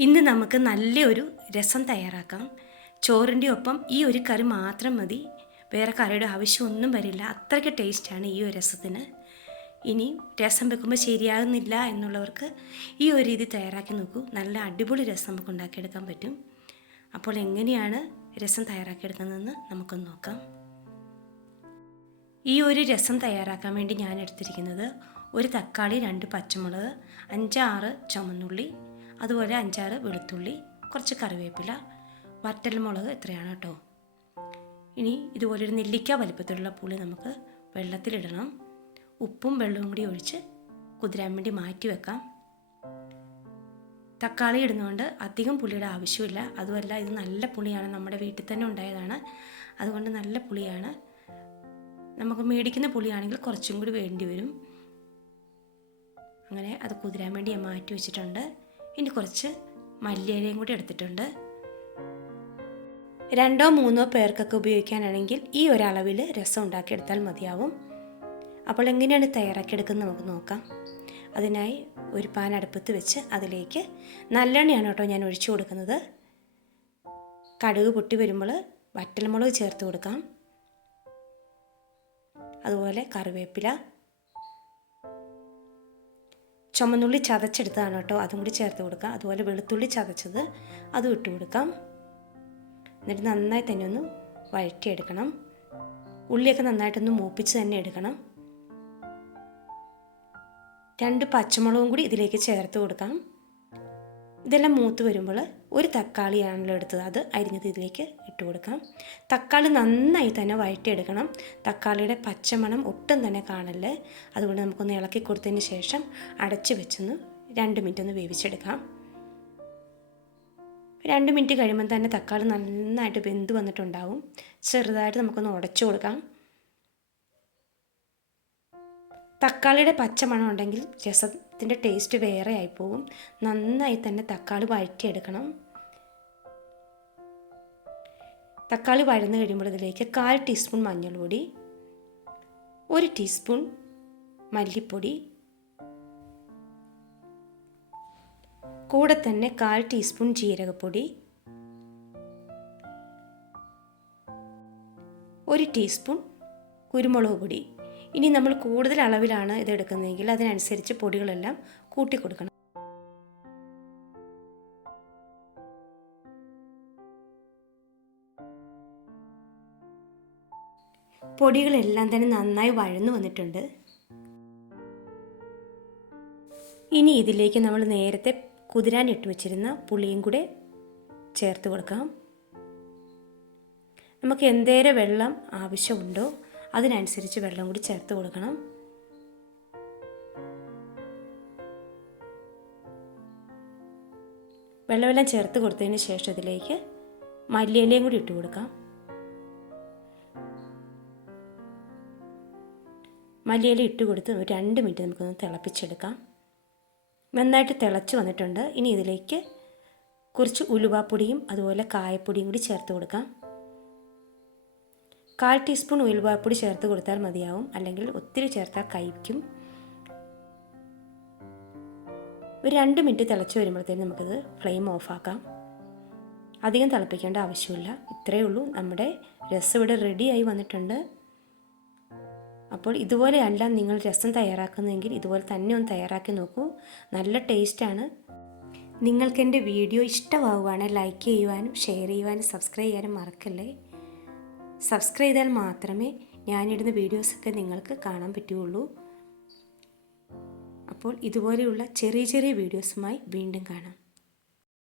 ഇന്ന് നമുക്ക് നല്ലൊരു രസം തയ്യാറാക്കാം. ചോറിന്റെ ഒപ്പം ഈ ഒരു കറി മാത്രം മതി. വേറെ കറിയുടെ ആവശ്യമൊന്നും വരില്ല. അത്രയ്ക്ക് ടേസ്റ്റാണ് ഈ ഒരു രസത്തിന്. ഇനി രസം വെക്കുമ്പോൾ ശരിയാകുന്നില്ല എന്നുള്ളവർക്ക് ഈ ഒരു രീതി തയ്യാറാക്കി നോക്കൂ. നല്ല അടിപൊളി രസം നമുക്ക് ഉണ്ടാക്കിയെടുക്കാൻ പറ്റും. അപ്പോൾ എങ്ങനെയാണ് രസം തയ്യാറാക്കിയെടുക്കുന്നതെന്ന് നമുക്കൊന്ന് നോക്കാം. ഈ ഒരു രസം തയ്യാറാക്കാൻ വേണ്ടി ഞാൻ എടുത്തിരിക്കുന്നത് ഒരു തക്കാളി രണ്ട് പച്ചമുളക് അഞ്ചാറ് ചുമന്നുള്ളി അതുപോലെ അഞ്ചാറ് വെളുത്തുള്ളി കുറച്ച് കറിവേപ്പില വറ്റൽമുളക് ഇത്രയാണ് കേട്ടോ. ഇനി ഇതുപോലെ ഒരു നെല്ലിക്ക വലിപ്പത്തിലുള്ള പുളി നമുക്ക് വെള്ളത്തിലിടണം. ഉപ്പും വെള്ളവും കൂടി ഒഴിച്ച് കുതിരാൻ വേണ്ടി മാറ്റി വെക്കാം. തക്കാളി ഇടുന്നതുകൊണ്ട് അധികം പുളിയുടെ ആവശ്യമില്ല. അതുമല്ല ഇത് നല്ല പുളിയാണ്. നമ്മുടെ വീട്ടിൽ തന്നെ ഉണ്ടായതാണ്. അതുകൊണ്ട് നല്ല പുളിയാണ്. നമുക്ക് മേടിക്കുന്ന പുളിയാണെങ്കിൽ കുറച്ചും കൂടി വേണ്ടി വരും. അങ്ങനെ അത് കുതിരാൻ വേണ്ടി ഞാൻ മാറ്റി വെച്ചിട്ടുണ്ട്. ഇനി കുറച്ച് മല്ലിയിലയും കൂടി എടുത്തിട്ടുണ്ട്. രണ്ടോ മൂന്നോ പേർക്കൊക്കെ ഉപയോഗിക്കാനാണെങ്കിൽ ഈ ഒരളവിൽ രസം ഉണ്ടാക്കിയെടുത്താൽ മതിയാവും. അപ്പോൾ എങ്ങനെയാണ് തയ്യാറാക്കിയെടുക്കുന്നത് നമുക്ക് നോക്കാം. അതിനായി ഒരു പാൻ അടുപ്പത്ത് വെച്ച് അതിലേക്ക് നല്ലെണ്ണയാണ് കേട്ടോ ഞാൻ ഒഴിച്ചു കൊടുക്കുന്നത്. കടുക് പൊട്ടി വരുമ്പോൾ വറ്റൽമുളക് ചേർത്ത് കൊടുക്കാം. അതുപോലെ കറിവേപ്പില ചുമന്നുള്ളി ചതച്ചെടുത്തതാണ് കേട്ടോ. അതും കൂടി ചേർത്ത് കൊടുക്കാം. അതുപോലെ വെളുത്തുള്ളി ചതച്ചത് അതും ഇട്ട് കൊടുക്കാം. എന്നിട്ട് നന്നായി തന്നെ ഒന്ന് വഴറ്റിയെടുക്കണം. ഉള്ളിയൊക്കെ നന്നായിട്ടൊന്ന് മൂപ്പിച്ച് തന്നെ എടുക്കണം. രണ്ട് പച്ചമുളകും കൂടി ഇതിലേക്ക് ചേർത്ത് കൊടുക്കാം. ഇതെല്ലാം മൂത്ത് വരുമ്പോൾ ഒരു തക്കാളിയാണല്ലോ എടുത്തത്. അത് അരിഞ്ഞത് ഇതിലേക്ക് ഇട്ട് കൊടുക്കാം. തക്കാളി നന്നായി തന്നെ വഴറ്റിയെടുക്കണം. തക്കാളിയുടെ പച്ചമണം ഒട്ടും തന്നെ കാണല്ലേ. അതുകൊണ്ട് നമുക്കൊന്ന് ഇളക്കി കൊടുത്തതിന് ശേഷം അടച്ച് വെച്ചൊന്ന് രണ്ട് മിനിറ്റ് ഒന്ന് വേവിച്ചെടുക്കാം. രണ്ട് മിനിറ്റ് കഴിയുമ്പോൾ തന്നെ തക്കാളി നന്നായിട്ട് വെന്ത് വന്നിട്ടുണ്ടാവും. ചെറുതായിട്ട് നമുക്കൊന്ന് ഉടച്ചു കൊടുക്കാം. തക്കാളിയുടെ പച്ചമണം ഉണ്ടെങ്കിൽ രസത്തിന്റെ ടേസ്റ്റ് വേറെ ആയിപ്പോവും. നന്നായി തന്നെ തക്കാളി വഴറ്റിയെടുക്കണം. തക്കാളി വഴന്ന് കഴിയുമ്പോൾ ഇതിലേക്ക് കാൽ ടീസ്പൂൺ മഞ്ഞൾപ്പൊടി ഒരു ടീസ്പൂൺ മല്ലിപ്പൊടി കൂടെ തന്നെ കാൽ ടീസ്പൂൺ ജീരകപ്പൊടി ഒരു ടീസ്പൂൺ കുരുമുളക് പൊടി. ഇനി നമ്മൾ കൂടുതൽ അളവിലാണ് ഇത് എടുക്കുന്നതെങ്കിൽ അതിനനുസരിച്ച് പൊടികളെല്ലാം കൂട്ടി കൊടുക്കണം. പൊടികളെല്ലാം തന്നെ നന്നായി വഴന്നു വന്നിട്ടുണ്ട്. ഇനി ഇതിലേക്ക് നമ്മൾ നേരത്തെ കുതിരാൻ ഇട്ട് വെച്ചിരുന്ന പുളിയും കൂടെ ചേർത്ത് കൊടുക്കാം. നമുക്ക് എന്തേരം വെള്ളം ആവശ്യമുണ്ടോ അതിനനുസരിച്ച് വെള്ളം കൂടി ചേർത്ത് കൊടുക്കണം. വെള്ളമെല്ലാം ചേർത്ത് കൊടുത്തതിന് ശേഷം അതിലേക്ക് മല്ലിയിലയും കൂടി ഇട്ട് കൊടുക്കാം. മല്ലിയില ഇട്ട് കൊടുത്ത് ഒരു രണ്ട് മിനിറ്റ് നമുക്കൊന്ന് തിളപ്പിച്ചെടുക്കാം. നന്നായിട്ട് തിളച്ച് വന്നിട്ടുണ്ട്. ഇനി ഇതിലേക്ക് കുറച്ച് ഉലുവാപ്പൊടിയും അതുപോലെ കായപ്പൊടിയും കൂടി ചേർത്ത് കൊടുക്കാം. കാൽ ടീസ്പൂൺ ഉലുവാപ്പൊടി ചേർത്ത് കൊടുത്താൽ മതിയാവും. അല്ലെങ്കിൽ ഒത്തിരി ചേർത്താൽ കഴിക്കും. ഒരു രണ്ട് മിനിറ്റ് തിളച്ച് വരുമ്പോഴത്തേനും നമുക്കത് ഫ്ലെയിം ഓഫാക്കാം. അധികം തിളപ്പിക്കേണ്ട ആവശ്യമില്ല. ഇത്രയേ ഉള്ളൂ. നമ്മുടെ രസം ഇവിടെ റെഡിയായി വന്നിട്ടുണ്ട്. അപ്പോൾ ഇതുപോലെയല്ല നിങ്ങൾ രസം തയ്യാറാക്കുന്നതെങ്കിൽ ഇതുപോലെ തന്നെ ഒന്ന് തയ്യാറാക്കി നോക്കൂ. നല്ല ടേസ്റ്റാണ് നിങ്ങൾക്ക് എന്റെ വീഡിയോ ഇഷ്ടമാവുകയാണെങ്കിൽ ലൈക്ക് ചെയ്യുവാനും ഷെയർ ചെയ്യുവാനും സബ്സ്ക്രൈബ് ചെയ്യാനും മറക്കല്ലേ? സബ്സ്ക്രൈബ് ചെയ്താൽ മാത്രമേ ഞാനിടുന്ന വീഡിയോസൊക്കെ നിങ്ങൾക്ക് കാണാൻ പറ്റുകയുള്ളൂ. അപ്പോൾ ഇതുപോലെയുള്ള ചെറിയ ചെറിയ വീഡിയോസുമായി വീണ്ടും കാണാം.